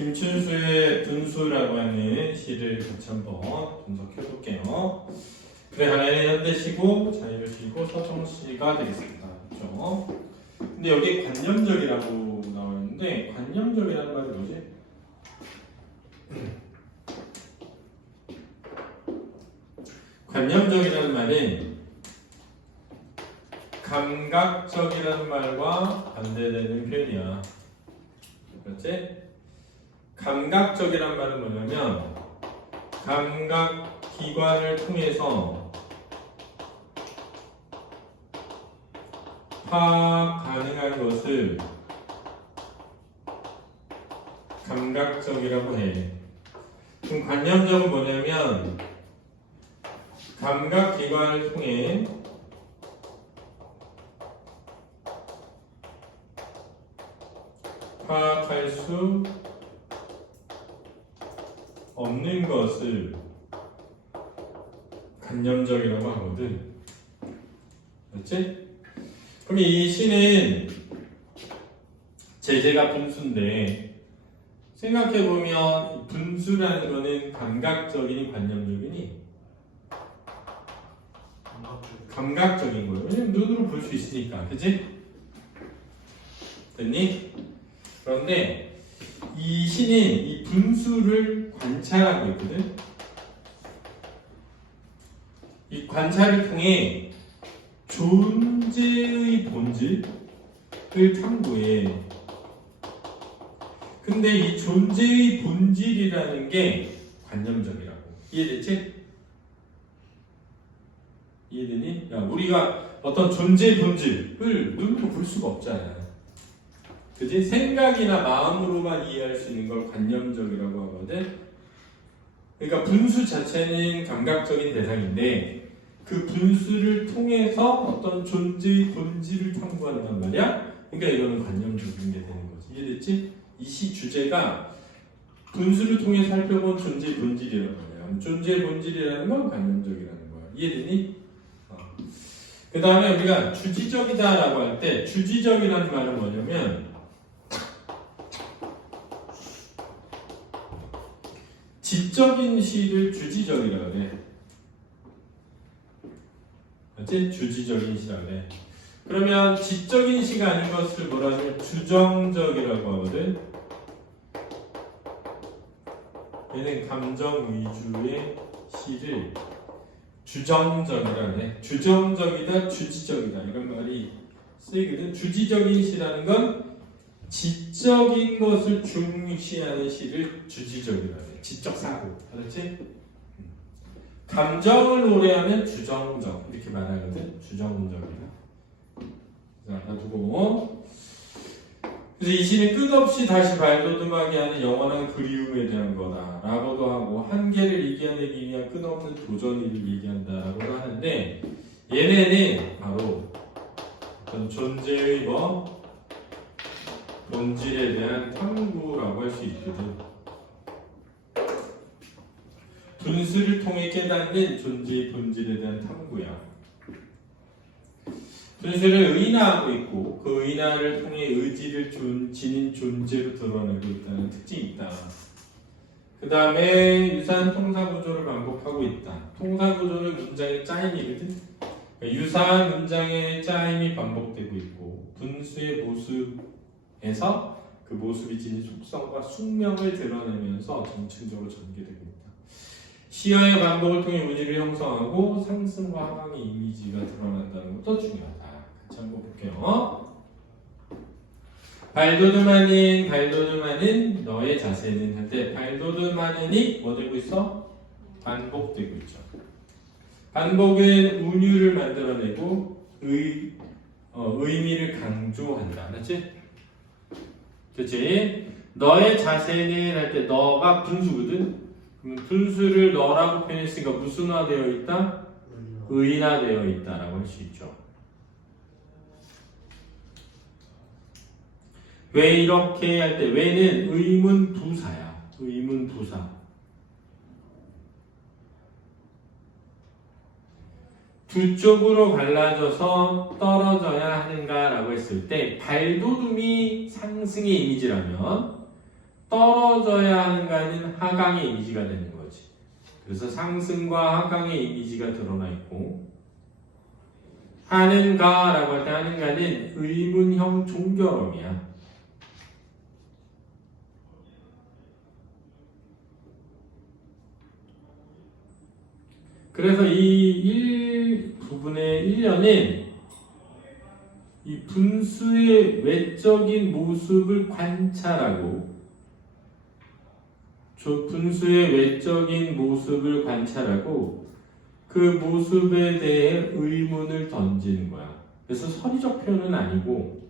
김춘수의 분수라고 하는 시를 같이 한번 분석해 볼게요. 그래 하나는 현대시고 자유시고 서정시가 되겠습니다. 그렇죠? 근데 여기 관념적이라고 나와 있는데 관념적이라는 말이 뭐지? 관념적이라는 말은 감각적이라는 말과 반대되는 표현이야. 그렇지? 감각적이란 말은 뭐냐면 감각기관을 통해서 파악 가능한 것을 감각적이라고 해. 그럼 관념적은 뭐냐면 감각기관을 통해 파악할 수 없는 것을 관념적이라고 하거든. 그렇지? 그럼 이 시는 제재가 분수인데 생각해보면 분수라는 거는 감각적이니 관념적이니? 감각적인 거예요. 왜냐면 눈으로 볼 수 있으니까. 그치? 됐니? 그런데 이 시는 이 분수를 관찰하고 있거든. 이 관찰을 통해 존재의 본질을 탐구해. 근데 이 존재의 본질이라는 게 관념적이라고. 이해됐지? 이해되니? 야, 우리가 어떤 존재의 본질을 눈으로 볼 수가 없잖아. 그지? 생각이나 마음으로만 이해할 수 있는 걸 관념적이라고 하거든. 그러니까 분수 자체는 감각적인 대상인데 그 분수를 통해서 어떤 존재의 본질을 탐구한단 말이야. 그러니까 이거는 관념적인 게 되는 거지. 이해됐지? 이 시 주제가 분수를 통해 살펴본 존재의 본질이라는 거야. 존재의 본질이라는 건 관념적이라는 거야. 이해되니? 그 다음에 우리가 주지적이다라고 할 때 주지적이라는 말은 뭐냐면 지적인 시를 주지적이라고 해. 맞지? 주지적인 시라고 해. 그러면 지적인 시가 아닌 것을 뭐라 하냐면 주정적이라고 하거든. 얘는 감정 위주의 시를 주정적이라고 해. 주정적이다, 주지적이다 이런 말이 쓰이거든. 주지적인 시라는 건 지적인 것을 중시하는 시를 주지적이라고 해. 지적 사고, 그렇지? 감정을 노래하면 주정적 이렇게 말하거든. 주정적이다. 자, 놔두고. 그래서 이 시는 끝없이 다시 발돋움하게 하는 영원한 그리움에 대한 거다라고도 하고 한계를 이겨내기 위한 끝없는 도전을 얘기한다라고도 하는데 얘네는 바로 어떤 존재의 본질에 대한 탐구라고 할 수 있거든. 분수를 통해 깨닫는 존재의 본질에 대한 탐구야. 분수를 의인화하고 있고 그 의인화를 통해 의지를 지닌 존재로 드러내고 있다는 특징이 있다. 그 다음에 유사한 통사구조를 반복하고 있다. 통사구조는 문장의 짜임이거든. 그러니까 유사한 문장의 짜임이 반복되고 있고 분수의 모습에서 그 모습이 지닌 속성과 숙명을 드러내면서 정층적으로 전개되고 있다. 시어의 반복을 통해 의미를 형성하고 상승과 하강의 이미지가 드러난다는 것도 중요하다. 같이 한번 볼게요. 발돋움하는 너의 자세는 할 때 발돋움하는이 뭐 되고 있어? 반복되고 있죠. 반복은 운율을 만들어내고 의미를 강조한다. 맞지? 그치? 너의 자세는 할 때 너가 분수거든? 분수를 너라고 표현했으니까 무슨화되어 있다? 의인화되어 있다라고 할 수 있죠. 왜 이렇게 할 때 왜는 의문 부사야. 의문 부사. 두 쪽으로 갈라져서 떨어져야 하는가라고 했을 때 발돋움이 상승의 이미지라면 떨어져야 하는가는 하강의 이미지가 되는 거지. 그래서 상승과 하강의 이미지가 드러나 있고, 하는가라고 할 때 하는가는 의문형 종결음이야. 그래서 이 부분의 1년은 이 분수의 외적인 모습을 관찰하고, 분수의 외적인 모습을 관찰하고 그 모습에 대해 의문을 던지는 거야. 그래서 선의적 표현은 아니고,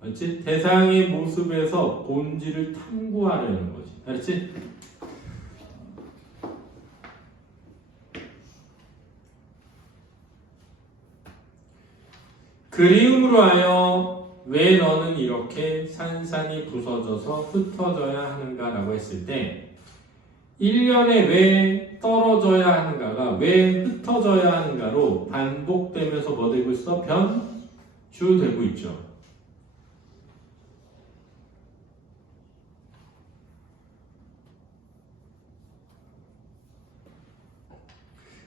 알지? 대상의 모습에서 본질을 탐구하려는 거지. 알지? 그리움으로 하여 왜 너는 이렇게 산산이 부서져서 흩어져야 하는가 라고 했을 때 1년에 왜 떨어져야 하는가가 왜 흩어져야 하는가로 반복되면서 뭐 되고 있어? 변주되고 있죠.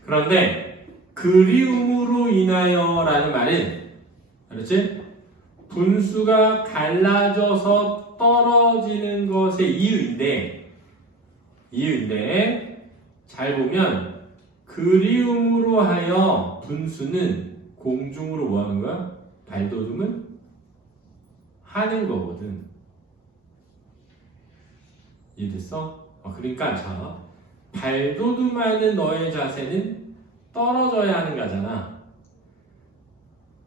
그런데 그리움으로 인하여 라는 말은, 알았지? 분수가 갈라져서 떨어지는 것의 이유인데 잘 보면 그리움으로 하여 분수는 공중으로 뭐 하는 거야? 발돋움을 하는 거거든. 이해됐어? 그러니까 자, 발돋움하는 너의 자세는 떨어져야 하는 거잖아.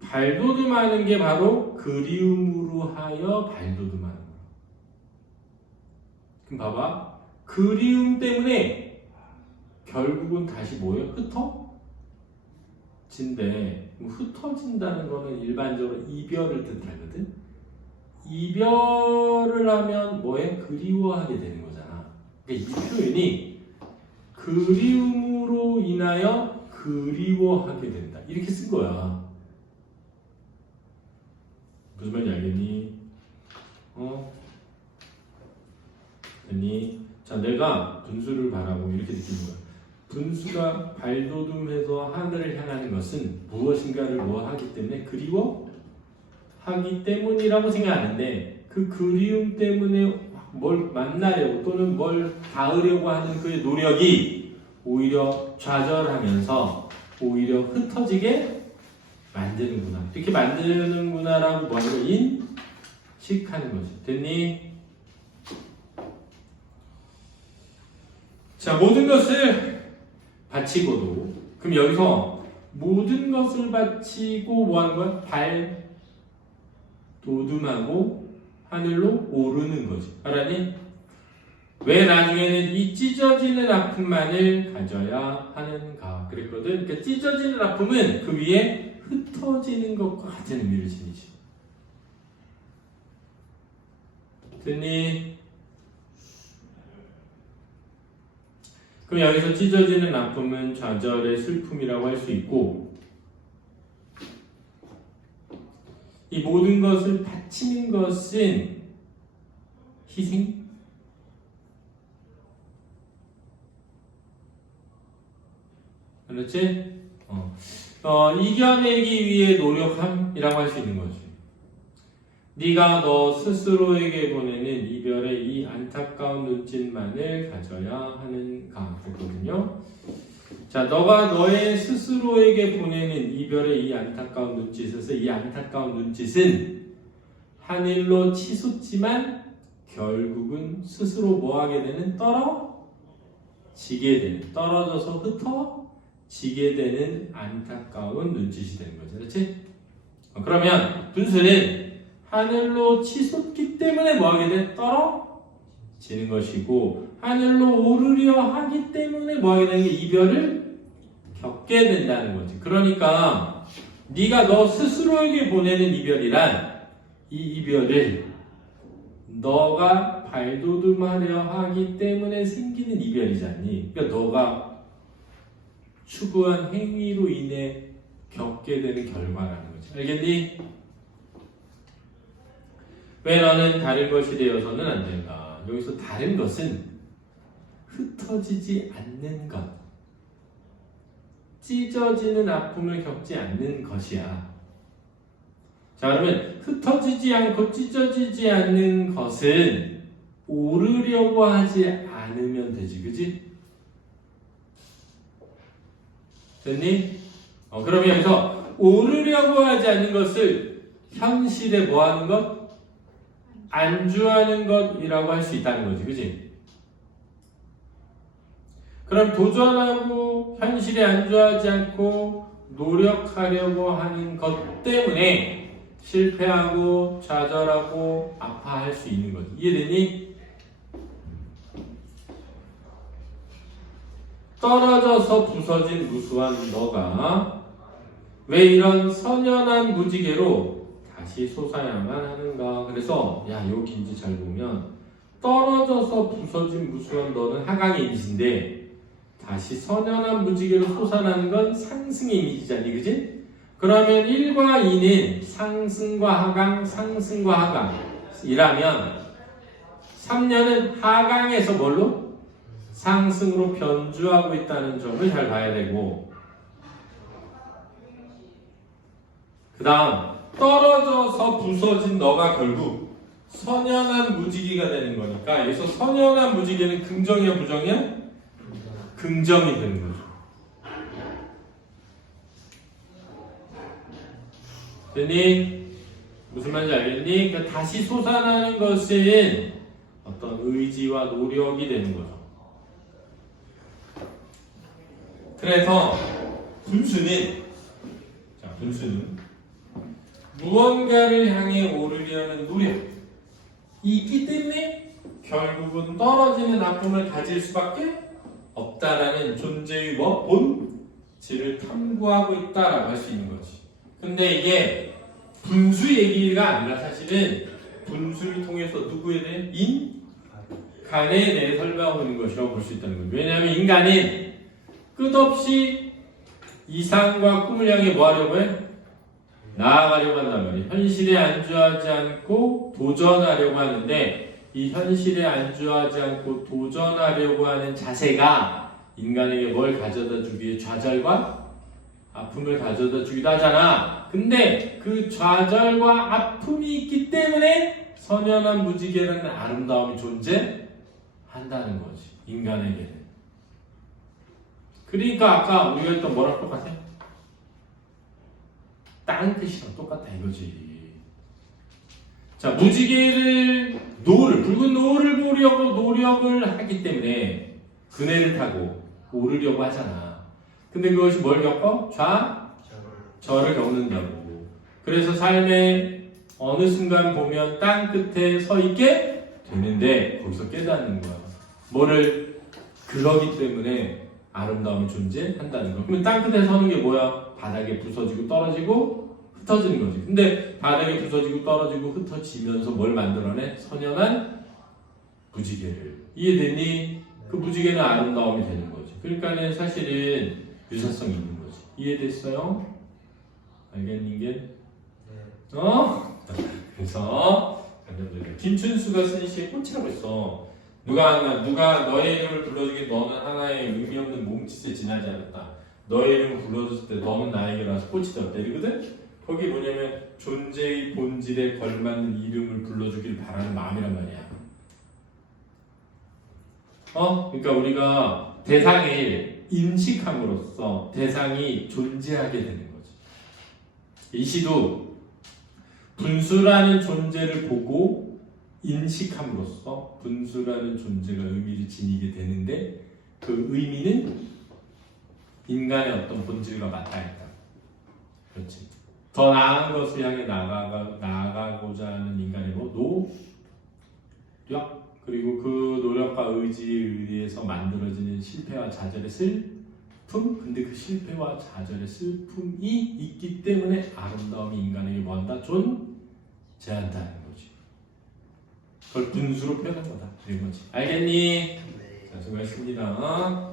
발돋움하는 게 바로 그리움으로 하여 발돋움하는 거야. 그럼 봐봐. 그리움 때문에 결국은 다시 뭐예요? 흩어진대. 흩어진다는 거는 일반적으로 이별을 뜻하거든. 이별을 하면 뭐에? 그리워하게 되는 거잖아. 그러니까 이 표현이 그리움으로 인하여 그리워하게 된다. 이렇게 쓴 거야. 무슨 말인지 알겠니? 됐니? 자, 내가 분수를 바라보고 이렇게 느끼는 거야. 분수가 발돋움해서 하늘을 향하는 것은 무엇인가를 뭐 하기 때문에 그리워하기 때문이라고 생각하는데 그 그리움 때문에 뭘 만나려고 또는 뭘 닿으려고 하는 그의 노력이 오히려 좌절하면서 오히려 흩어지게 만드는구나. 이렇게 만드는구나라고 뭐하는 거 인식하는 거지. 됐니? 자, 모든 것을 바치고도, 그럼 여기서 모든 것을 바치고 뭐 하는 거야? 발돋움하고 하늘로 오르는 거지. 알았니? 왜 나중에는 이 찢어지는 아픔만을 가져야 하는가 그랬거든. 그러니까 찢어지는 아픔은 그 위에 흩어지는 것과 같은 의미를 지니지. 됐니? 그럼 여기서 찢어지는 아픔은 좌절의 슬픔이라고 할 수 있고, 이 모든 것을 바치는 것은 희생? 그렇지? 이겨내기 위해 노력함이라고 할 수 있는 거지. 네가 너 스스로에게 보내는 이별의 이 안타까운 눈짓만을 가져야 하는가 그랬거든요. 자, 너가 너의 스스로에게 보내는 이별의 이 안타까운 눈짓에서 이 안타까운 눈짓은 하늘로 치솟지만 결국은 스스로 뭐하게 되는? 떨어지게 되는, 떨어져서 흩어지게 되는 안타까운 눈짓이 되는 거죠. 그렇지? 그러면 분수는 하늘로 치솟기 때문에 뭐하게 돼? 떨어지는 것이고, 하늘로 오르려 하기 때문에 뭐하게 되는 게 이별을 겪게 된다는 거지. 그러니까 네가 너 스스로에게 보내는 이별이란 이 이별을 너가 발돋움하려 하기 때문에 생기는 이별이잖니. 그러니까 너가 추구한 행위로 인해 겪게 되는 결과라는 거지. 알겠니? 왜 너는 다른 것이 되어서는 안 된가? 여기서 다른 것은 흩어지지 않는 것, 찢어지는 아픔을 겪지 않는 것이야. 자, 그러면 흩어지지 않고 찢어지지 않는 것은 오르려고 하지 않으면 되지, 그지? 됐니? 그러면 여기서 오르려고 하지 않는 것을 현실에 뭐 하는 것? 안주하는 것이라고 할 수 있다는 거지, 그지? 그럼 도전하고 현실에 안주하지 않고 노력하려고 하는 것 때문에 실패하고 좌절하고 아파할 수 있는 거지. 이해되니? 떨어져서 부서진 무수한 너가 왜 이런 선연한 무지개로 다시 솟아야만 하는가? 그래서 야, 여기 이제 잘 보면 떨어져서 부서진 무수한 너는 하강의 이미지인데 다시 선연한 무지개로 솟아나는 건 상승의 이미지잖니, 그지? 그러면 1과 2는 상승과 하강, 상승과 하강이라면 3년은 하강에서 뭘로? 상승으로 변주하고 있다는 점을 잘 봐야 되고, 그 다음 떨어져서 부서진 너가 결국 선연한 무지개가 되는 거니까 여기서 선연한 무지개는 긍정이야 부정이야? 긍정이 되는 거죠. 됐니? 무슨 말인지 알겠니? 그러니까 다시 솟아나는 것은 어떤 의지와 노력이 되는 거죠. 그래서 분수는 무언가를 향해 오르려는 노력이 있기 때문에 결국은 떨어지는 아픔을 가질 수밖에 없다라는 존재의 본질을 탐구하고 있다라고 할 수 있는 거지. 근데 이게 분수 얘기가 아니라 사실은 분수를 통해서 누구에 대해? 인간에 대해 설명하고 있는 것이라고 볼 수 있다는 거죠. 왜냐하면 인간은 끝없이 이상과 꿈을 향해 뭐 하려고 해? 나아가려고 한단 말이에요. 현실에 안주하지 않고 도전하려고 하는데 이 현실에 안주하지 않고 도전하려고 하는 자세가 인간에게 뭘 가져다 주기에 좌절과 아픔을 가져다 주기도 하잖아. 근데 그 좌절과 아픔이 있기 때문에 선연한 무지개라는 아름다움이 존재한다는 거지. 인간에게는. 그러니까 아까 우리가 했던 뭐랑 똑같아? 땅끝이랑 똑같다 이거지. 자, 무지개를 붉은 노을을 보려고 노력을 하기 때문에 그네를 타고 오르려고 하잖아. 근데 그것이 뭘 겪어? 좌절을 겪는다고. 그래서 삶의 어느 순간 보면 땅 끝에 서 있게 되는데 거기서 깨닫는 거야. 뭐를 그러기 때문에 아름다움이 존재한다는 거. 그러면 땅 끝에 서는 게 뭐야? 바닥에 부서지고 떨어지고 흩어지는 거지. 근데 바닥에 부서지고 떨어지고 흩어지면서 뭘 만들어내? 선연한 무지개를. 이해되니? 그 무지개는 아름다움이 되는 거지. 그러니까는 사실은 유사성이 있는 거지. 이해됐어요? 알겠니 이게? 그래서 김춘수가 쓴 시에 꽂히라고 했어. 누가 너의 이름을 불러주기 너는 하나의 의미 없는 몸짓에 지나지 않았다. 너의 이름을 불러줬을 때 너는 나에게라서 꽂히 되었다. 이러거든? 거기 뭐냐면 존재의 본질에 걸맞는 이름을 불러주길 바라는 마음이란 말이야. 그러니까 우리가 대상을 인식함으로써 대상이 존재하게 되는 거지. 이 시도 분수라는 존재를 보고 인식함으로써 분수라는 존재가 의미를 지니게 되는데 그 의미는 인간의 어떤 본질과 맞닿아 있다. 그렇지. 더 나은 것을 향해 나아가고자 하는 인간의 노력 그리고 그 노력과 의지에 의해서 만들어지는 실패와 좌절의 슬픔. 근데 그 실패와 좌절의 슬픔이 있기 때문에 아름다움이 인간에게 뭐한다? 존재한다는 거지. 그걸 분수로 표현한 거다. 이런 거지. 알겠니? 자, 수고했습니다.